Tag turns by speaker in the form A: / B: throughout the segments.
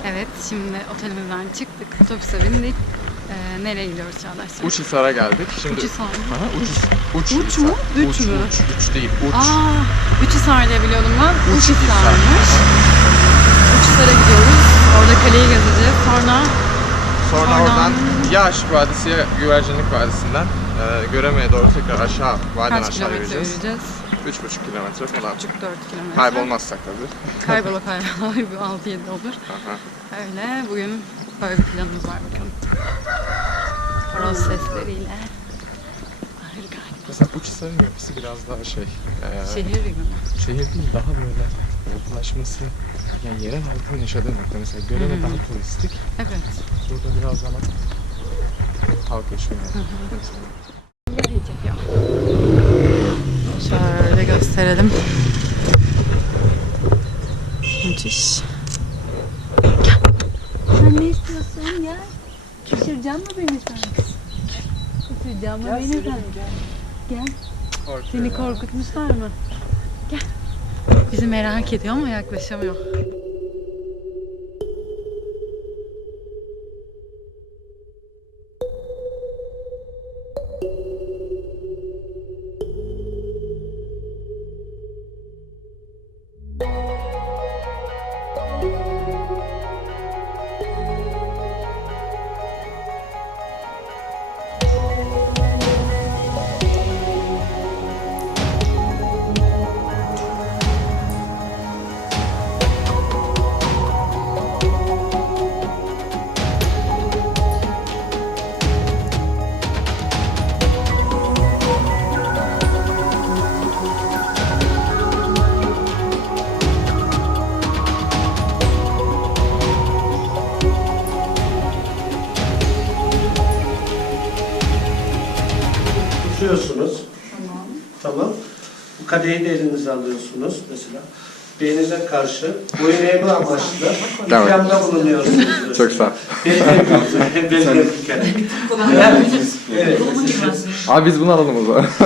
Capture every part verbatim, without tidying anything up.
A: Evet, şimdi otelimizden çıktık, otobüse bindik. Ee, nereye gidiyoruz Çağdaş'cığım?
B: Uçhisar'a geldik. Şimdi
A: Uçhisar mı?
B: Aha, uç, uç,
A: Uç mu? Üç
B: uç,
A: mü?
B: Uç, uç değil, uç.
A: Aa, Uçhisar diye biliyordum ben.
B: Uçhisar.
A: Uçhisar'mış. Uçhisar'a gidiyoruz. Orada kaleyi gezeceğiz. Sonra
B: Sonra
A: oradan,
B: oradan Yaş Vadisi'ye, Güvercinlik Vadisi'nden e, Göreme'ye doğru tekrar aşağı, vadiden
A: kaç
B: aşağı
A: kilometre
B: yürüyeceğiz.
A: yürüyeceğiz?
B: üç buçuk kilometre falan.
A: üç buçuk dört kilometre.
B: Kaybolmazsak tabii.
A: Kaybola kaybola bir altı yedi olur.
B: Aha.
A: Öyle bugün böyle bir planımız var bakalım. Horoz sesleriyle.
B: Mesela Uçhisar'ın yapısı biraz daha şey, e,
A: Şehir gibi.
B: şehir değil, daha böyle yapılaşması, yani yerel halkın yaşadığı nokta. Mesela Göreme
A: Hmm.
B: daha turistik,
A: Evet.
B: burada biraz daha halk yaşıyor.
A: Ne diyecek ya? Şöyle gösterelim. Müthiş. Gel. Sen ne istiyorsun? Gel. Şaşıracak mı beni sen? Şaşıracak mı beni sen? Gel. Seni korkutmuşlar mı? Gel. Bizi merak ediyor ama yaklaşamıyor.
C: Tutuyorsunuz. Tamam. Tamam. Bu kadehi de elinize alıyorsunuz mesela. Beyninize karşı boyun eğme amaçlı ikramda bulunuyorsunuz.
B: Çok sağ ol.
C: Belediye belediye bir kere. Yani, evet.
B: Abi biz bunu alalım o zaman.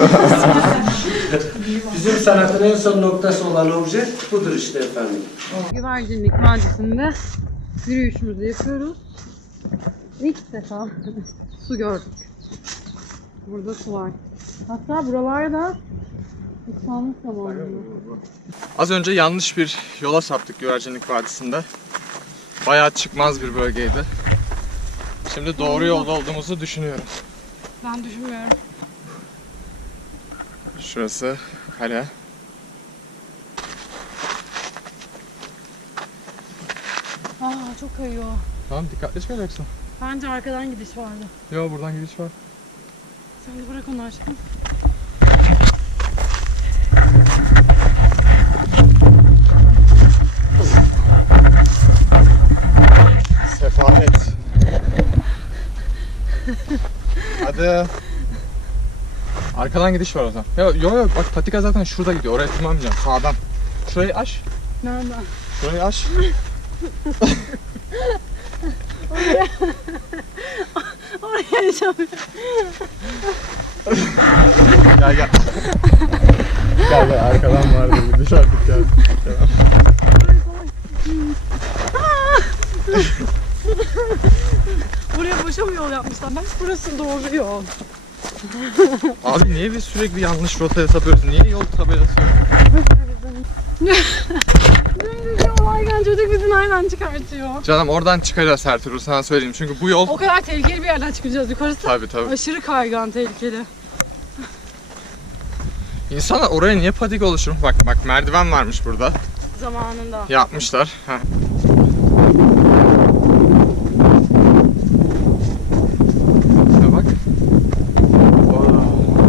C: Bizim sanatın en son noktası olan obje budur işte efendim.
A: Güvercinlik Vadisi'nde yürüyüşümüzü yapıyoruz. İlk defa su gördük. Burada su var. Hatta buralarda ıslanmış zamanında.
B: Az önce yanlış bir yola saptık Güvercinlik Vadisi'nde. Bayağı çıkmaz bir bölgeydi. Şimdi doğru yolda olduğumuzu düşünüyorum.
A: Ben düşünmüyorum.
B: Şurası kale.
A: Aa çok kayıyor.
B: Tamam, dikkatli çıkacaksın.
A: Bence arkadan gidiş vardı.
B: Yo, buradan gidiş var.
A: Sen de bırak onu aşkım.
B: Sefalet. Hadi. Arkadan gidiş var o zaman. Yo yo, yo bak patika zaten şurada gidiyor. Oraya tırmanmayacaksın. Sağdan. Şurayı aş.
A: Nereden?
B: Şurayı aş.
A: Oraya yaşamıyorum.
B: Gel gel. Gel gel, arkadan vardı. Gidiş artık gel. Gel.
A: Buraya boşa mı yol yapmışlar? Bak burası doğru yol.
B: Abi niye biz sürekli yanlış rotaya sapıyoruz? Niye yol tabelası yok?
A: Böyle bir olayken çocuk bizi nereden çıkartıyor?
B: Canım oradan çıkacağız her türlü, sana söyleyeyim. Çünkü bu yol...
A: O kadar tehlikeli bir yerden çıkacağız. Yukarısı
B: Tabii tabii.
A: aşırı kaygan, tehlikeli.
B: İnsanlar oraya niye patika oluşur? Bak bak, merdiven varmış burada.
A: Zamanında.
B: Yapmışlar. Heh. Şuna bak. Wow.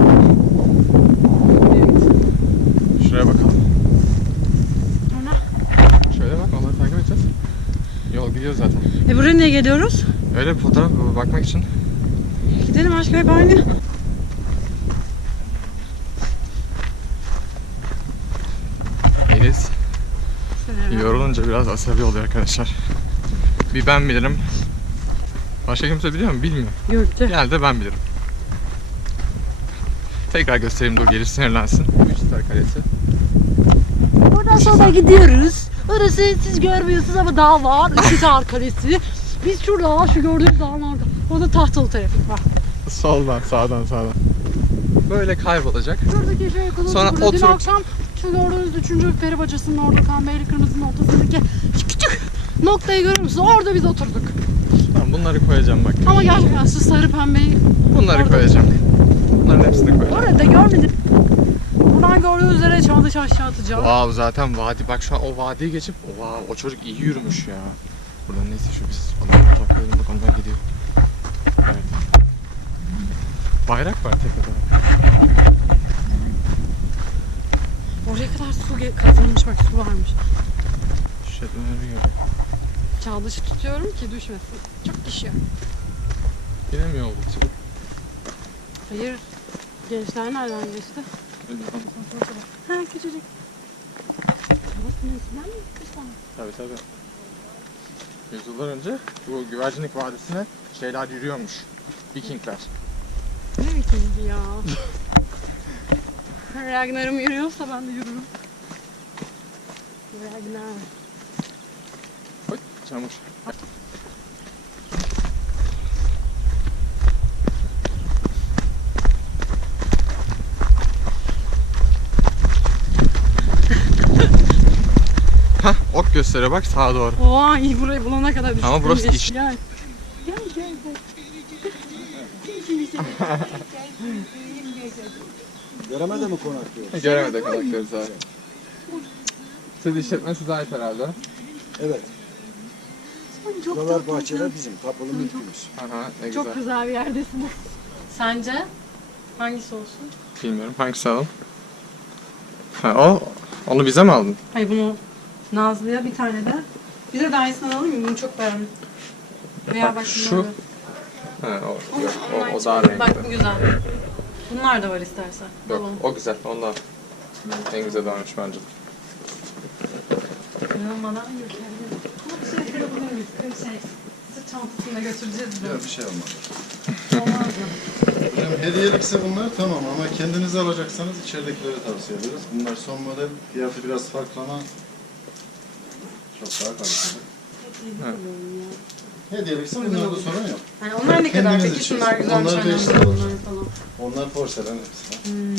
B: Şuraya bakalım.
A: Sonra?
B: Şöyle bak, onları takip edeceğiz. Yol gidiyor zaten.
A: E buraya niye geliyoruz?
B: Öyle bir fotoğraf bakmak için.
A: Gidelim aşkım, hep aynı.
B: Eliz yorulunca biraz asabi oluyor arkadaşlar. Bir ben bilirim. Başka kimse biliyor mu? Bilmiyor.
A: Gökçe.
B: Genelde ben bilirim. Tekrar göstereyim de o gelir sinirlensin. Uçhisar Kalesi.
A: Oradan sonra gidiyoruz. Orası siz görmüyorsunuz ama dağ var. İki kalesi. Biz şurada şu gördüğünüz dağın orada. Orada tahtalı trafik var.
B: Soldan, sağdan, sağdan. Böyle kaybolacak.
A: Şuradaki şey kadar
B: Sonra
A: Dün
B: oturup-
A: akşam şu gördüğünüz üçüncü peri bacasının orada Kanbeyli Kırmızı'nın ortasındaki küçük noktayı görür musunuz? Orada biz oturduk.
B: Tamam, bunları koyacağım bak.
A: Ama gerçekten şu sarı pembeyi
B: Bunları
A: orada-
B: koyacağım. Bunların hepsini koyacağım.
A: orada görmedim. Buradan gördüğünüz üzere çağdaş aşağı atacağım.
B: Wow, zaten vadi. Bak şu an o vadiyi geçip, wow, o çocuk iyi yürümüş ya. Buradan neyse şu biz adamın takıyorduk, ondan gidiyor. Evet. Bayrak var tepede.
A: Oraya kadar su ge- kazınmış, bak su varmış.
B: Şişetmeleri görüyor.
A: Çağdaşı tutuyorum ki düşmesin. Çok düşüyor.
B: Yine mi yol bitti?
A: Hayır. Gençler nereden geçti? Ha, küçücük. Burası nesinden mi gitmiş sana?
B: Tabii tabii. Yüzyıllar önce bu Güvercinlik Vadisi'ne şeyler yürüyormuş. Vikingler.
A: Ne bikinci ya? Ragnar'ım yürüyorsa ben de yürürüm. Ragnar.
B: Oy, çamur. Hah, ok gösteriyor bak sağa doğru.
A: Oha, iyi, burayı bulana kadar düştüm.
B: Ama burası
A: Geç,
B: iş-
A: Gel. Gel gel gel.
D: Göremede mi konaklıyor?
B: Göremedik konaklarız abi. Siz işletmesi ait herhalde.
D: Evet.
A: Sen çok
D: Buralar
A: tatlısın.
D: bahçeler bizim. Kapılı mülkümüz.
B: Aha, ne
A: Çok
B: güzel.
A: güzel bir yerdesiniz. Sence hangisi olsun?
B: Bilmiyorum hangisi alalım. Ha, o, onu bize mi aldın?
A: Hayır, bunu Nazlı'ya bir tane de. Bize de aynısından alayım mı? Bunu çok beğendim. Veya bak
B: Şu-
A: bunlar da.
B: Ha, o,
A: Ama
B: yok,
A: onlar
B: o, o
A: çok-
B: daha renkli.
A: Bak bu güzel. Bunlar da var istersen.
B: Yok,
A: Balon.
B: o güzel, ondan. En güzel olmuş bence.
A: İnanılmadan yürüyelim. Ama bir şey götürebilir miyiz? Bir şey. Sırt çantasında götüreceğiz de.
D: Yok bir şey olmaz.
A: Olmaz mı?
D: Hocam hediyelikse bunlar tamam ama kendiniz alacaksanız içeridekileri tavsiye ederiz. Bunlar son model. Fiyatı biraz farklı ama çok daha kaliteli.
B: Evet.
D: Hediyelikse bunlarda sorun yok.
A: Yani onlar ne kadar
D: Kendiniz
A: peki?
D: için.
A: Şunlar güzelmiş.
D: Onlar
A: aynen,
D: beş lira
A: bunlar
D: olacak.
A: falan.
D: Onlar porselen hepsi.
A: Hmm.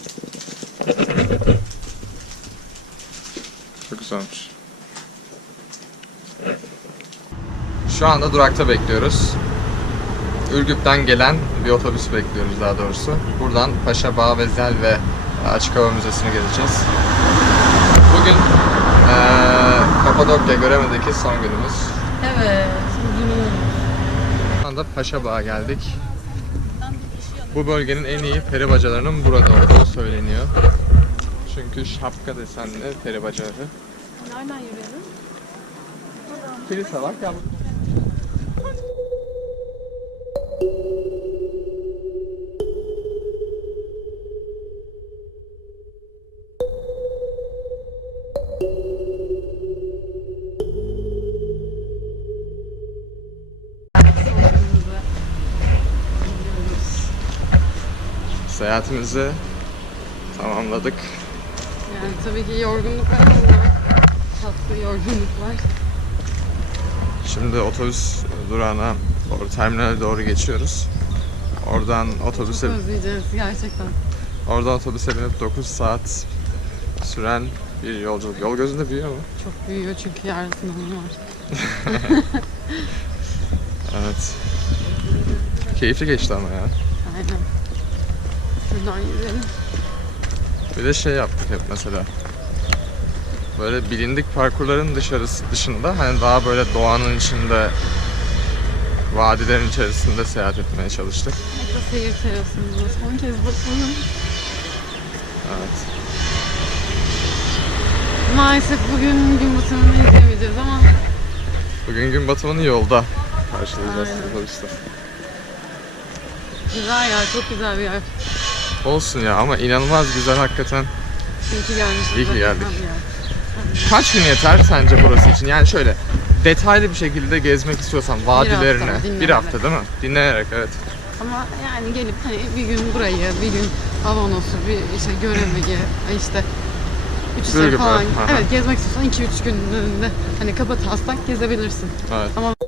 B: Çok güzelmiş. Şu anda durakta bekliyoruz. Ürgüp'ten gelen bir otobüs bekliyoruz daha doğrusu. Buradan Paşa Bağ ve Zel ve Açık Hava Müzesi'ni gezeceğiz. Bugün eee Kapadokya Göreme'deki son günümüz.
A: Evet. Bugünün.
B: Şu anda Paşa Bağ'a geldik. Bu bölgenin en iyi peri bacalarının burada olduğu söyleniyor. Çünkü şapka desenli peri bacaları.
A: Nereden yürüyelim?
B: Kilise var ya. Seyahatimizi tamamladık.
A: Yani tabii ki yorgunluk var ama tatlı yorgunluk var.
B: Şimdi otobüs durağına doğru, terminale doğru geçiyoruz. Oradan otobüse,
A: Çok özleyeceğiz gerçekten.
B: oradan otobüse binip dokuz saat süren bir yolculuk. Yol gözünde büyüyor mu?
A: Çok büyüyor çünkü yarın sınavım var.
B: Evet. Keyifli geçti ama ya.
A: Aynen. Şuradan yürüyelim.
B: Bir de şey yaptık hep mesela. Böyle bilindik parkurların dışarısı dışında hani daha böyle doğanın içinde, vadilerin içerisinde seyahat etmeye çalıştık.
A: Hatta seyir terasında son kez bakalım.
B: Evet.
A: Maalesef bugün gün batımını izleyemeyeceğiz ama
B: Bugün gün batımını yolda karşılayacağız
A: Aynen.
B: otobüste.
A: güzel yer, çok güzel bir yer.
B: Olsun ya ama inanılmaz güzel hakikaten.
A: İyi ki gelmişiz.
B: İyi ki geldik.
A: Güzel bir yer.
B: Kaç gün yeter sence burası için? Yani şöyle detaylı bir şekilde gezmek istiyorsan vadilerine
A: hafta,
B: bir
A: dinlenerek.
B: hafta değil mi? Dinlenerek evet.
A: Ama yani gelip hani bir gün burayı, bir gün Avanos'u, bir işte Göreme'yi, işte Uçuşları
B: Ürgüp'e,
A: falan.
B: aha.
A: Evet gezmek istiyorsan iki üç gününde hani kaba taslak gezebilirsin.
B: Evet.
A: Ama